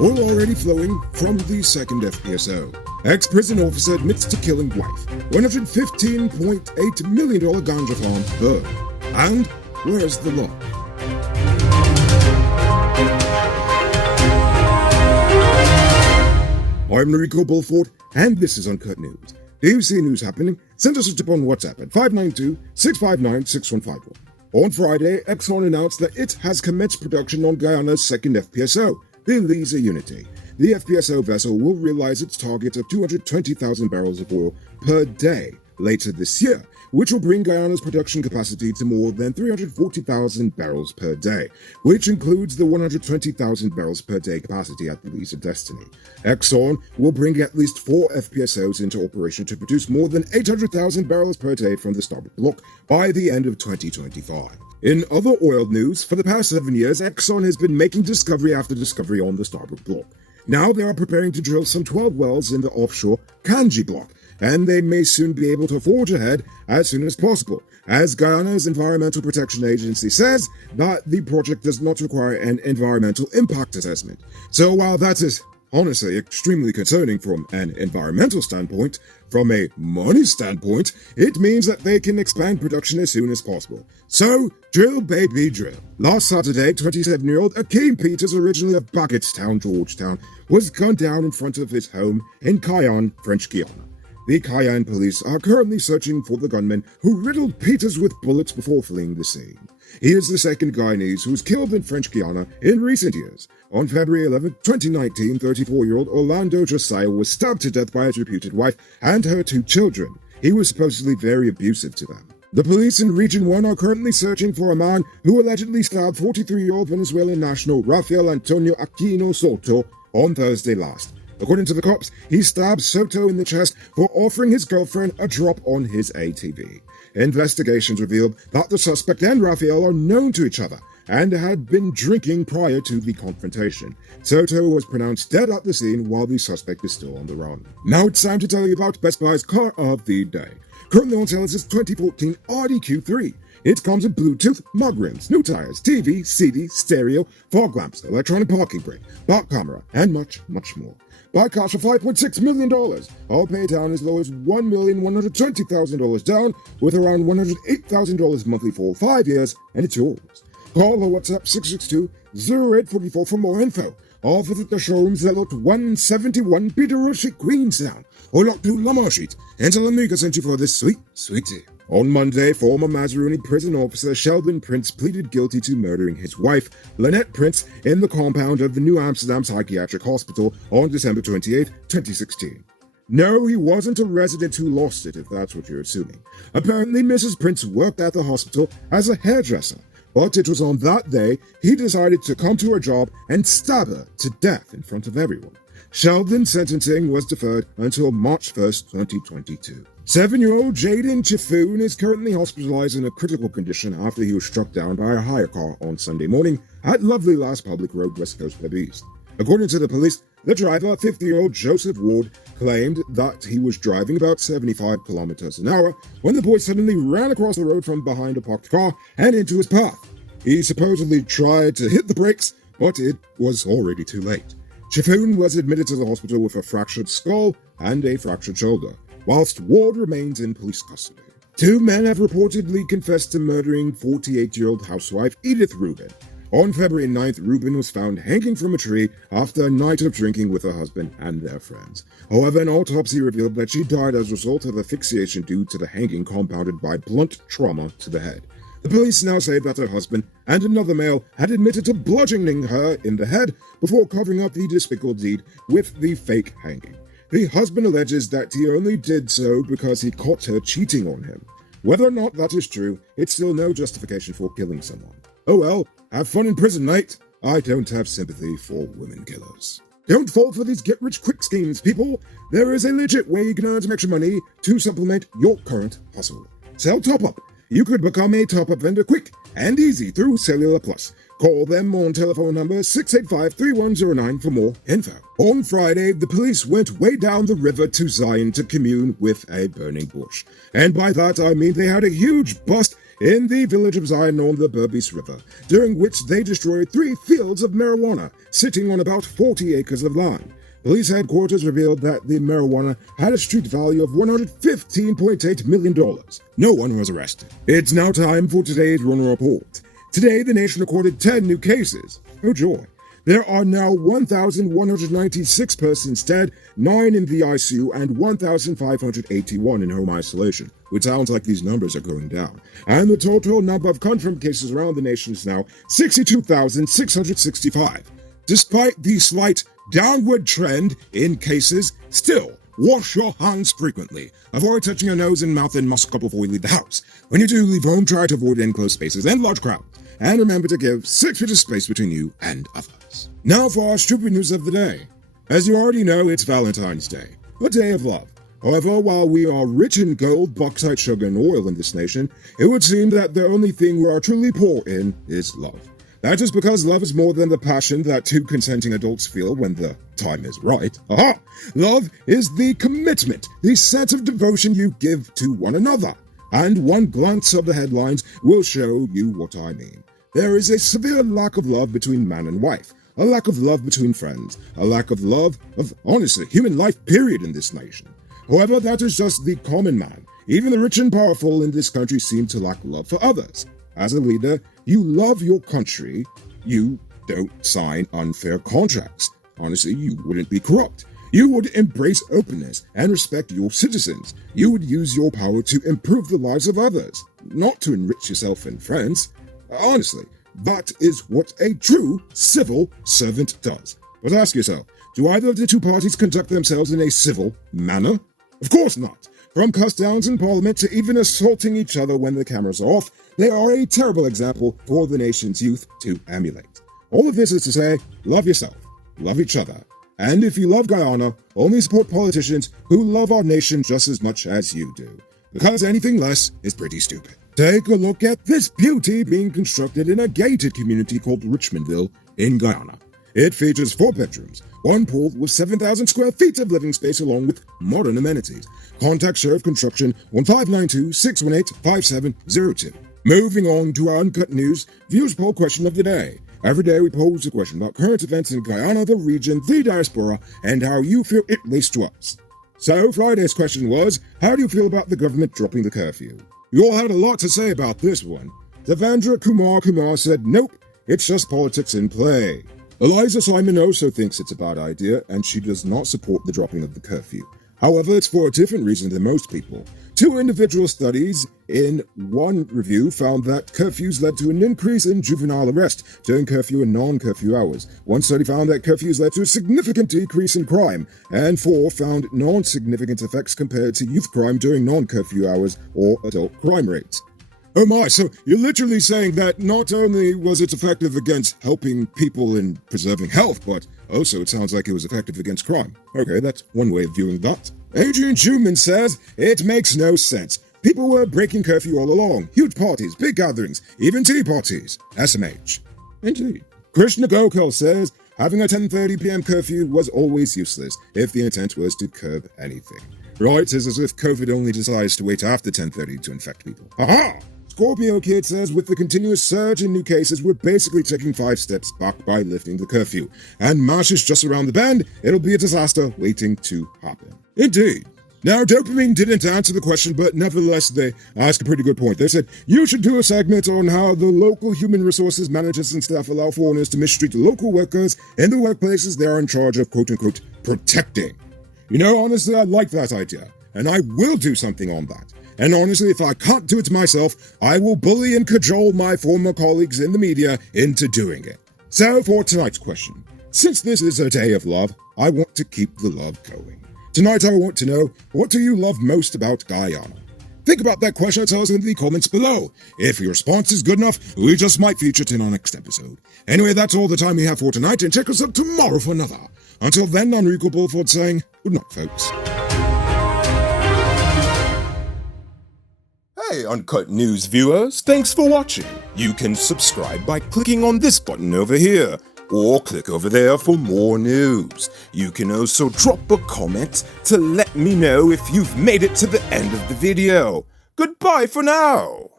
Oil already flowing from the second FPSO. Ex-prison officer admits to killing wife. $115.8 million ganja farm burned. And where's the law? I'm Enrico Bulford, and this is Uncut News. Do you see news happening? Send us a tip on WhatsApp at 592-659-6151. On Friday, Exxon announced that it has commenced production on Guyana's second FPSO, the Liza Unity. The FPSO vessel will realize its target of 220,000 barrels of oil per day later this year, which will bring Guyana's production capacity to more than 340,000 barrels per day, which includes the 120,000 barrels per day capacity at the Liza Destiny. Exxon will bring at least 4 FPSOs into operation to produce more than 800,000 barrels per day from the starboard block by the end of 2025. In other oil news, for the past 7 years, Exxon has been making discovery after discovery on the starboard block. Now they are preparing to drill some 12 wells in the offshore Kanji block, and they may soon be able to forge ahead as soon as possible, as Guyana's Environmental Protection Agency says that the project does not require an environmental impact assessment. So while that is honestly extremely concerning from an environmental standpoint, from a money standpoint, it means that they can expand production as soon as possible. So, drill baby drill. Last Saturday, 27-year-old Akeem Peters, originally of Baggettstown, Georgetown, was gunned down in front of his home in Cayenne, French Guiana. The Cayenne police are currently searching for the gunman who riddled Peters with bullets before fleeing the scene. He is the second Guyanese who was killed in French Guiana in recent years. On February 11, 2019, 34-year-old Orlando Josiah was stabbed to death by his reputed wife and her 2 children. He was supposedly very abusive to them. The police in Region 1 are currently searching for a man who allegedly stabbed 43-year-old Venezuelan national Rafael Antonio Aquino Soto on Thursday last. According to the cops, he stabbed Soto in the chest for offering his girlfriend a drop on his ATV. Investigations revealed that the suspect and Rafael are known to each other and had been drinking prior to the confrontation. Soto was pronounced dead at the scene while the suspect is still on the run. Now it's time to tell you about Best Buy's car of the day. Currently on sale is this 2014 Audi Q3. It comes with Bluetooth, mud rims, new tires, TV, CD, stereo, fog lamps, electronic parking brake, back camera, and much, much more. Buy cars for $5.6 million. I'll pay down as low as $1,120,000 down with around $108,000 monthly for 5 years, and it's yours. Call or WhatsApp 662-0844 for more info. Or visit the showrooms at Lot 171 Peter Street, Queenstown, or Lot 2 Lamar Street, and tell them Amiga sent you for this sweet, sweet tea. On Monday, former Mazaruni prison officer Sheldon Prince pleaded guilty to murdering his wife, Lynette Prince, in the compound of the New Amsterdam Psychiatric Hospital on December 28, 2016. No, he wasn't a resident who lost it, if that's what you're assuming. Apparently, Mrs. Prince worked at the hospital as a hairdresser, but it was on that day he decided to come to her job and stab her to death in front of everyone. Sheldon's sentencing was deferred until March 1st, 2022. 7-year-old Jaden Chifoon is currently hospitalized in a critical condition after he was struck down by a hire car on Sunday morning at Lovely Last Public Road, West Coast Web East. According to the police, the driver, 50-year-old Joseph Ward, claimed that he was driving about 75 kilometers an hour when the boy suddenly ran across the road from behind a parked car and into his path. He supposedly tried to hit the brakes, but it was already too late. Chifoon was admitted to the hospital with a fractured skull and a fractured shoulder, whilst Ward remains in police custody. 2 men have reportedly confessed to murdering 48-year-old housewife Edith Rubin. On February 9th, Rubin was found hanging from a tree after a night of drinking with her husband and their friends. However, an autopsy revealed that she died as a result of asphyxiation due to the hanging compounded by blunt trauma to the head. The police now say that her husband and another male had admitted to bludgeoning her in the head before covering up the despicable deed with the fake hanging. The husband alleges that he only did so because he caught her cheating on him. Whether or not that is true, it's still no justification for killing someone. Oh well, have fun in prison, mate. I don't have sympathy for women killers. Don't fall for these get-rich-quick schemes, people. There is a legit way you can earn some extra money to supplement your current hustle. Sell Top-Up. You could become a top-up vendor quick and easy through Cellular Plus. Call them on telephone number 685-3109 for more info. On Friday, the police went way down the river to Zion to commune with a burning bush. And by that I mean they had a huge bust in the village of Zion on the Berbice River, during which they destroyed 3 fields of marijuana, sitting on about 40 acres of land. Police headquarters revealed that the marijuana had a street value of $115.8 million. No one was arrested. It's now time for today's Runner Report. Today, the nation recorded 10 new cases. Oh joy. There are now 1,196 persons dead, 9 in the ICU, and 1,581 in home isolation, which sounds like these numbers are going down. And the total number of confirmed cases around the nation is now 62,665. Despite the slight downward trend in cases, still, wash your hands frequently. Avoid touching your nose and mouth and musk up before you leave the house. When you do leave home, try to avoid enclosed spaces and large crowds. And remember to give 6 feet of space between you and others. Now for our stupid news of the day. As you already know, it's Valentine's Day, a day of love. However, while we are rich in gold, bauxite, sugar, and oil in this nation, it would seem that the only thing we are truly poor in is love. That is because love is more than the passion that 2 consenting adults feel when the time is right. Aha! Love is the commitment, the sense of devotion you give to one another. And one glance of the headlines will show you what I mean. There is a severe lack of love between man and wife, a lack of love between friends, a lack of love of, honestly, human life period in this nation. However, that is just the common man. Even the rich and powerful in this country seem to lack love for others. As a leader, you love your country. You don't sign unfair contracts. Honestly, you wouldn't be corrupt. You would embrace openness and respect your citizens. You would use your power to improve the lives of others, not to enrich yourself and friends. Honestly, that is what a true civil servant does. But ask yourself, do either of the 2 parties conduct themselves in a civil manner? Of course not. From cuss-downs in Parliament to even assaulting each other when the cameras are off, they are a terrible example for the nation's youth to emulate. All of this is to say, love yourself, love each other, and if you love Guyana, only support politicians who love our nation just as much as you do, because anything less is pretty stupid. Take a look at this beauty being constructed in a gated community called Richmondville in Guyana. It features 4 bedrooms, 1 pool with 7,000 square feet of living space along with modern amenities. Contact Sheriff Construction on 592-618-5702. Moving on to our Uncut News Views Poll question of the day. Every day we pose a question about current events in Guyana, the region, the diaspora, and how you feel it relates to us. So Friday's question was, how do you feel about the government dropping the curfew? You all had a lot to say about this one. Devendra Kumar said, nope, it's just politics in play. Eliza Simon also thinks it's a bad idea, and she does not support the dropping of the curfew. However, it's for a different reason than most people. 2 individual studies in one review found that curfews led to an increase in juvenile arrest during curfew and non-curfew hours. One study found that curfews led to a significant decrease in crime, and 4 found non-significant effects compared to youth crime during non-curfew hours or adult crime rates. Oh my, so you're literally saying that not only was it effective against helping people in preserving health, but also it sounds like it was effective against crime. Okay, that's one way of viewing that. Adrian Schumann says, it makes no sense. People were breaking curfew all along. Huge parties, big gatherings, even tea parties. SMH. Indeed. Krishna Gokul says, having a 10:30 p.m. curfew was always useless if the intent was to curb anything. Right, it's as if COVID only decides to wait after 10:30 to infect people. Aha! Scorpio Kid says, with the continuous surge in new cases, we're basically taking 5 steps back by lifting the curfew. And March is just around the bend. It'll be a disaster waiting to happen. Indeed. Now, Dopamine didn't answer the question, but nevertheless, they asked a pretty good point. They said, you should do a segment on how the local human resources managers and staff allow foreigners to mistreat local workers in the workplaces they are in charge of, quote-unquote, protecting. You know, honestly, I like that idea, and I will do something on that. And honestly, if I can't do it myself, I will bully and cajole my former colleagues in the media into doing it. So for tonight's question, since this is a day of love, I want to keep the love going. Tonight I want to know, what do you love most about Guyana? Think about that question and tell us in the comments below. If your response is good enough, we just might feature it in our next episode. Anyway, that's all the time we have for tonight, and check us out tomorrow for another. Until then, I'm Rico Bulford saying, good night, folks. Hey, Uncut News viewers, thanks for watching. You can subscribe by clicking on this button over here, or click over there for more news. You can also drop a comment to let me know if you've made it to the end of the video. Goodbye for now.